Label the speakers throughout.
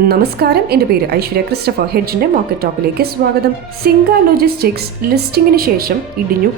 Speaker 1: നമസ്കാരം. എന്റെ പേര് ഐശ്വര്യ ക്രിസ്റ്റഫർ ഹെഡ്ജിന്റെ മാർക്കറ്റ് ടോപ്പിലേക്ക് സ്വാഗതം. സിംഗ ലോജിസ്റ്റിക്സ് ലിസ്റ്റിംഗിന് ശേഷം ഇടിഞ്ഞു.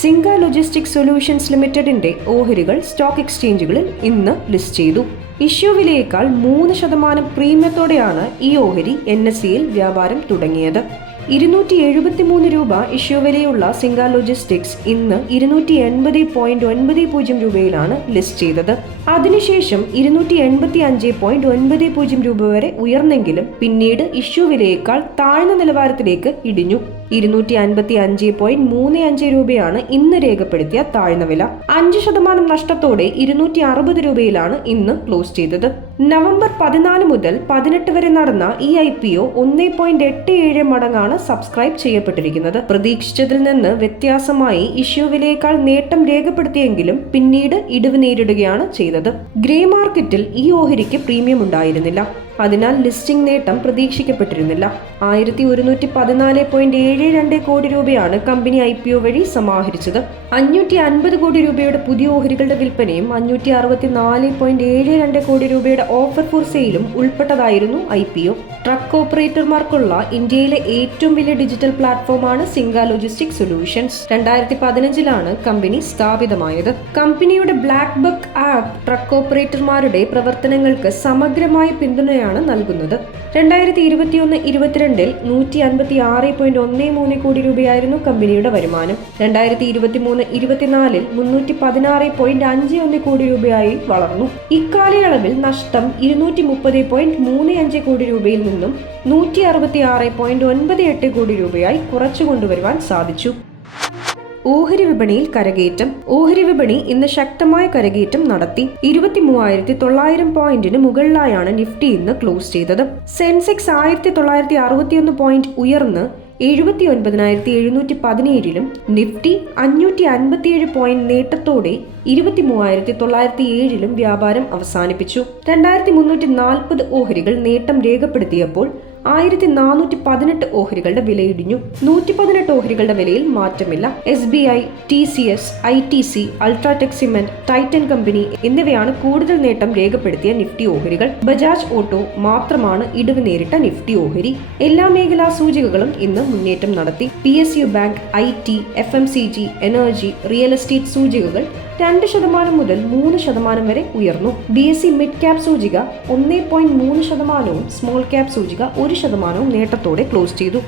Speaker 1: സിംഗ ലോജിസ്റ്റിക്സ് സൊല്യൂഷൻസ് ലിമിറ്റഡിന്റെ ഓഹരികൾ സ്റ്റോക്ക് എക്സ്ചേഞ്ചുകളിൽ ഇന്ന് ലിസ്റ്റ് ചെയ്തു. ഇഷ്യൂ വിലയേക്കാൾ മൂന്ന് ശതമാനം പ്രീമിയത്തോടെയാണ് ഈ ഓഹരി എൻ എസ് സിയിൽ വ്യാപാരം തുടങ്ങിയത്. ഇരുന്നൂറ്റി എഴുപത്തിമൂന്ന് രൂപ ഇഷ്യൂ വിലയുള്ള സിംഗ ലോജിസ്റ്റിക്സ് ഇന്ന് ഇരുന്നൂറ്റി എൺപത് പോയിന്റ് ഒൻപത് പൂജ്യം രൂപയിലാണ് ലിസ്റ്റ് ചെയ്തത്. അതിനുശേഷം ഇരുന്നൂറ്റി എൺപത്തി അഞ്ച് പോയിന്റ് ഒൻപത് പൂജ്യം രൂപ വരെ ഉയർന്നെങ്കിലും പിന്നീട് ഇഷ്യൂ വിലയേക്കാൾ താഴ്ന്ന നിലവാരത്തിലേക്ക് ഇടിഞ്ഞു. ഇരുന്നൂറ്റി അൻപത്തി അഞ്ച് പോയിന്റ് മൂന്ന് അഞ്ച് രൂപയാണ് ഇന്ന് രേഖപ്പെടുത്തിയ താഴ്ന്ന വില. അഞ്ച് ശതമാനം നഷ്ടത്തോടെ ഇരുന്നൂറ്റി അറുപത് രൂപയിലാണ് ഇന്ന് ക്ലോസ് ചെയ്തത്. നവംബർ പതിനാല് മുതൽ പതിനെട്ട് വരെ നടന്ന ഈ ഐ പി ഒ ഒന്നേ പോയിന്റ് എട്ട് ഏഴ് മടങ്ങാണ് സബ്സ്ക്രൈബ് ചെയ്യപ്പെട്ടിരിക്കുന്നത്. പ്രതീക്ഷിച്ചതിൽ നിന്ന് വ്യത്യാസമായി ഇഷ്യൂ വിലയേക്കാൾ നേട്ടം രേഖപ്പെടുത്തിയെങ്കിലും പിന്നീട് ഇടിവ് നേരിടുകയാണ് ചെയ്തത്. ഗ്രേ മാർക്കറ്റിൽ ഈ ഓഹരിക്ക് പ്രീമിയം ഉണ്ടായിരുന്നില്ല. അതിനാൽ ലിസ്റ്റിംഗ് നേട്ടം പ്രതീക്ഷിക്കപ്പെട്ടിരുന്നില്ല. ആയിരത്തി ഒരുന്നൂറ്റി പതിനാല് പോയിന്റ് ഏഴ് രണ്ട് കോടി രൂപയാണ് കമ്പനി ഐ പി ഒ വഴി സമാഹരിച്ചത്. അഞ്ഞൂറ്റി അൻപത് കോടി രൂപയുടെ പുതിയ ഓഹരികളുടെ വിൽപ്പനയും അഞ്ഞൂറ്റി അറുപത്തി നാല് പോയിന്റ് ഏഴ് രണ്ട് കോടി രൂപയുടെ ഓഫർ ഫോർ സെയിലും ഉൾപ്പെട്ടതായിരുന്നു ഐ പി ഒ. ട്രക്ക് ഓപ്പറേറ്റർമാർക്കുള്ള ഇന്ത്യയിലെ ഏറ്റവും വലിയ ഡിജിറ്റൽ പ്ലാറ്റ്ഫോമാണ് സിംഗ ലോജിസ്റ്റിക് സൊല്യൂഷൻസ്. രണ്ടായിരത്തി പതിനഞ്ചിലാണ് കമ്പനി സ്ഥാപിതമായത്. കമ്പനിയുടെ ബ്ലാക്ക് ബക്ക് ആപ്പ് ട്രക്ക് ഓപ്പറേറ്റർമാരുടെ പ്രവർത്തനങ്ങൾക്ക് സമഗ്രമായ പിന്തുണയാണ് നൽകുന്നത്. രണ്ടായിരത്തി ഇരുപത്തിയൊന്ന് ഇരുപത്തിരണ്ടിൽ നൂറ്റി അൻപത്തി ആറ് പോയിന്റ് ഒന്ന് മൂന്ന് കോടി രൂപയായിരുന്നു കമ്പനിയുടെ വരുമാനം. രണ്ടായിരത്തി ഇരുപത്തിമൂന്ന് ഇരുപത്തിനാലിൽ മുന്നൂറ്റി പതിനാറ് പോയിന്റ് അഞ്ച് ഒന്ന് കോടി രൂപയായി വളർന്നു. ഇക്കാലയളവിൽ നഷ്ടം ഇരുന്നൂറ്റി മുപ്പത് പോയിന്റ് മൂന്ന് അഞ്ച് കോടി രൂപയിൽ നിന്നും നൂറ്റി അറുപത്തി ആറ് പോയിന്റ് ഒൻപത് എട്ട് കോടി രൂപയായി കുറച്ചു കൊണ്ടുവരുവാൻ സാധിച്ചു. ഓഹരി വിപണിയിൽ കരകയറ്റം. ഓഹരി വിപണി ഇന്ന് ശക്തമായ കരകയറ്റം നടത്തി. ഇരുപത്തി മൂവായിരത്തി തൊള്ളായിരം പോയിന്റിന് മുകളിലായാണ് നിഫ്റ്റി ഇന്ന് ക്ലോസ് ചെയ്തത്. സെൻസെക്സ് ആയിരത്തി തൊള്ളായിരത്തി അറുപത്തിയൊന്ന് പോയിന്റ് ഉയർന്ന് എഴുപത്തി ഒൻപതിനായിരത്തി എഴുന്നൂറ്റി പതിനേഴിലും നിഫ്റ്റി അഞ്ഞൂറ്റി അൻപത്തിയേഴ് പോയിന്റ് നേട്ടത്തോടെ ഇരുപത്തി മൂവായിരത്തി തൊള്ളായിരത്തി ഏഴിലും വ്യാപാരം അവസാനിപ്പിച്ചു. രണ്ടായിരത്തി മുന്നൂറ്റി നാൽപ്പത് ഓഹരികൾ നേട്ടം രേഖപ്പെടുത്തിയപ്പോൾ ആയിരത്തി നാനൂറ്റി പതിനെട്ട് ഓഹരികളുടെ വിലയിടിഞ്ഞു. നൂറ്റി പതിനെട്ട് ഓഹരികളുടെ വിലയിൽ മാറ്റമില്ല. S B I T C S I T C UltraTech cement Titan company എന്നിവയാണ് കൂടുതൽ നേട്ടം രേഖപ്പെടുത്തിയ നിഫ്റ്റി ഓഹരികൾ. ബജാജ് ഓട്ടോ മാത്രമാണ് ഇടിവ് നേരിട്ട നിഫ്റ്റി ഓഹരി. എല്ലാ മേഖലാ സൂചികകളും ഇന്ന് മുന്നേറ്റം നടത്തി. P S U bank I T F M C G energy real estate സൂചികകൾ രണ്ട് ശതമാനം മുതൽ മൂന്ന് ശതമാനം വരെ ഉയർന്നു. B S C mid cap സൂചിക ഒന്നേ പോയിന്റ് മൂന്ന് ശതമാനവും സ്മോൾ ക്യാപ് സൂചിക ഒരു ശതമാനവും നേട്ടത്തോടെ ക്ലോസ് ചെയ്തു.